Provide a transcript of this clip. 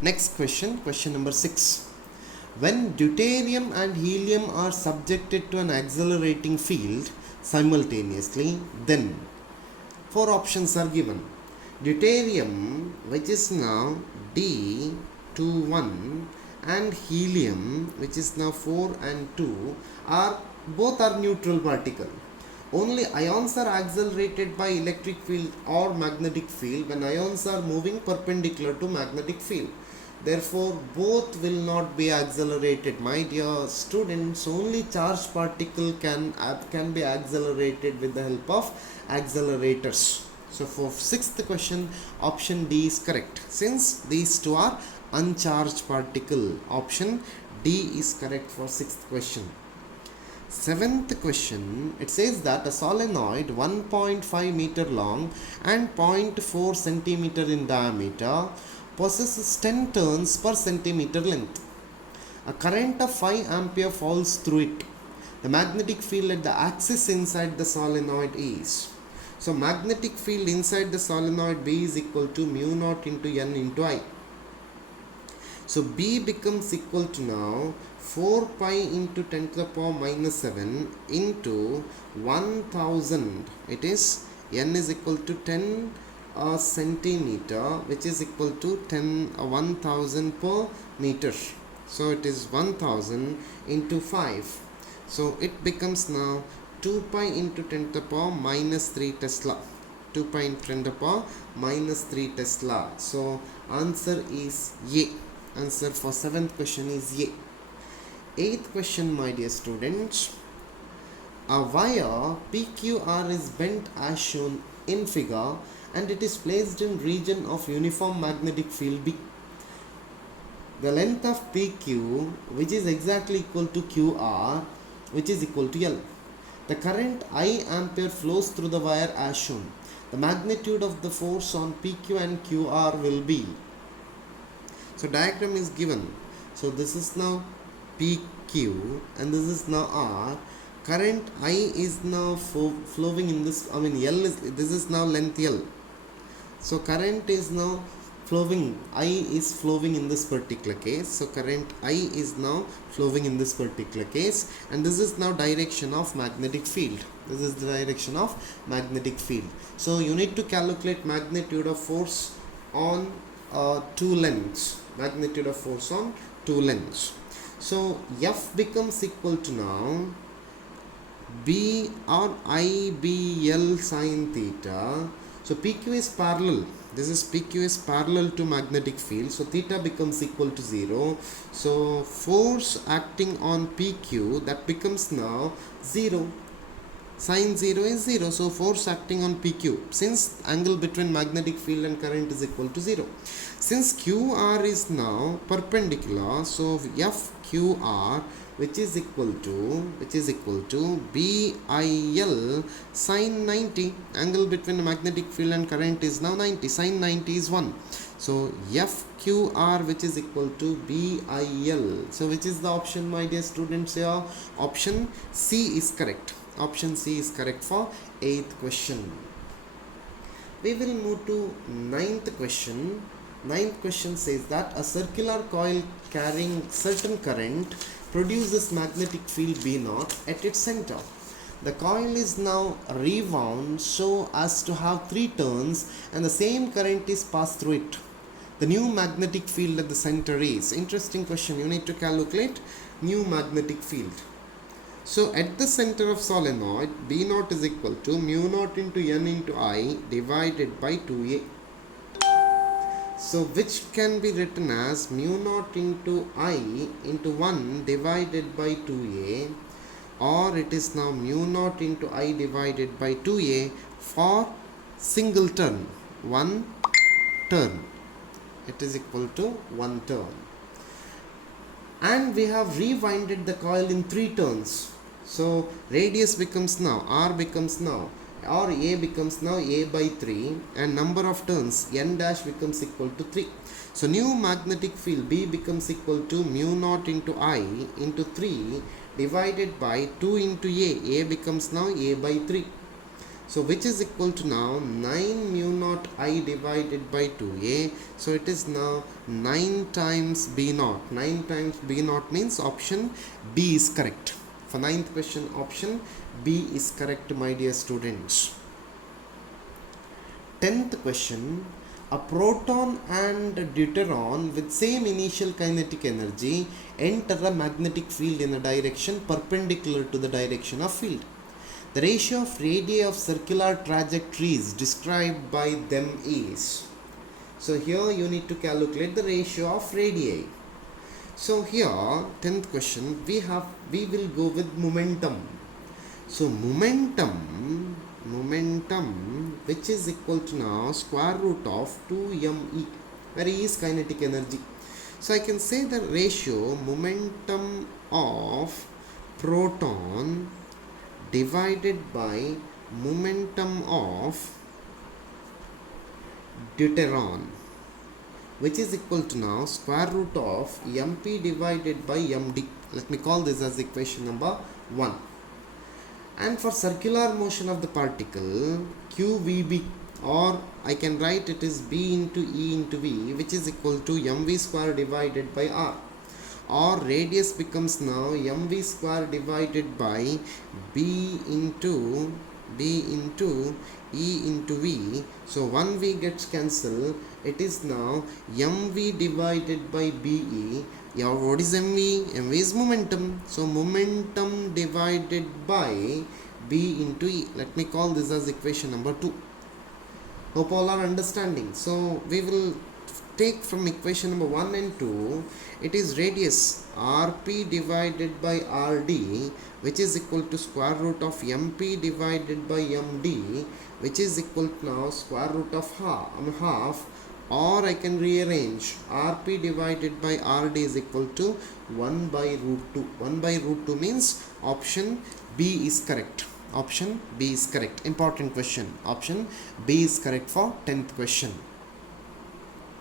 Next question, question number 6. When deuterium and helium are subjected to an accelerating field simultaneously, then four options are given. Deuterium, which is now D21, and helium, which is now 4 and 2, are both are neutral particle. Only ions are accelerated by electric field or magnetic field when ions are moving perpendicular to magnetic field. Therefore, both will not be accelerated. My dear students, only charged particle can be accelerated with the help of accelerators. So for sixth question, option D is correct. Since these two are uncharged particle, option D is correct for sixth question. Seventh question, it says that a solenoid 1.5 meter long and 0.4 centimeter in diameter possesses 10 turns per centimeter length. A current of 5 ampere falls through it. The magnetic field at the axis inside the solenoid is. So magnetic field inside the solenoid B is equal to mu naught into N into I. So B becomes equal to now 4 pi into 10 to the power minus 7 into 1000. It is N is equal to 10 centimeter, which is equal to 1000 per meter. So it is 1000 into 5. So it becomes now 2 pi into 10 to the power minus 3 Tesla. 2 pi into 10 to the power minus 3 Tesla. So answer is A. Answer for 7th question is A. 8th question, my dear students. A wire PQR is bent as shown in figure and it is placed in region of uniform magnetic field B. The length of PQ, which is exactly equal to QR, which is equal to L. The current I ampere flows through the wire as shown. The magnitude of the force on PQ and QR will be. So diagram is given. So this is now PQ and this is now R. Current I is now flowing in this, L is, this is now length L. So current is now flowing, I is flowing in this particular case. So current I is now flowing in this particular case, and this is now direction of magnetic field. This is the direction of magnetic field. So you need to calculate magnitude of force on two lengths. Magnitude of force on two lengths. So F becomes equal to now B or IBL sine theta. So PQ is parallel. This is PQ is parallel to magnetic field. So theta becomes equal to 0. So force acting on PQ, that becomes now 0. Sine 0 is 0. So force acting on PQ, since angle between magnetic field and current is equal to 0. Since QR is now perpendicular, so FQR, which is equal to BIL sine 90. Angle between the magnetic field and current is now 90. Sine 90 is 1. So FQR, which is equal to BIL. So which is the option, my dear students here? Option C is correct. Option C is correct for 8th question. We will move to 9th question. 9th question says that a circular coil carrying certain current produces magnetic field B naught at its center. The coil is now rewound so as to have 3 turns and the same current is passed through it. The new magnetic field at the center is. Interesting question. You need to calculate new magnetic field. So at the center of solenoid, B naught is equal to mu naught into N into I divided by 2A. So which can be written as mu naught into I into 1 divided by 2A, or it is now mu naught into I divided by 2A for single turn, 1 turn. It is equal to 1 turn. And we have rewinded the coil in 3 turns. So radius becomes now, R becomes now, or A becomes now A by 3, and number of turns N dash becomes equal to 3. So new magnetic field B becomes equal to mu naught into I into 3 divided by 2 into A. A becomes now A by 3. So which is equal to now 9 mu naught I divided by 2a. So it is now 9 times b naught. 9 times b naught means option B is correct. For ninth question, option B is correct, my dear students. 10th question, a proton and a deuteron with same initial kinetic energy enter a magnetic field in a direction perpendicular to the direction of field. The ratio of radii of circular trajectories described by them is. So here you need to calculate the ratio of radii. So here 10th question, we will go with momentum. So momentum which is equal to now square root of 2me, where E is kinetic energy. So I can say the ratio momentum of proton divided by momentum of deuteron, which is equal to now square root of mp divided by md. Let me call this as equation number 1. And for circular motion of the particle, qvb, or I can write it is b into e into v, which is equal to mv square divided by r, or radius becomes now mv square divided by b into e into v. So 1v gets cancelled. It is now mv divided by be. Yeah, what is mv? Mv is momentum. So momentum divided by b into e. Let me call this as equation number 2. Hope all are understanding. So we will take from equation number 1 and 2. It is radius rp divided by rd, which is equal to square root of mp divided by md, which is equal to now square root of half, or I can rearrange rp divided by rd is equal to 1 by root 2. 1 by root 2 means option B is correct. Option B is correct. Important question. Option B is correct for 10th question.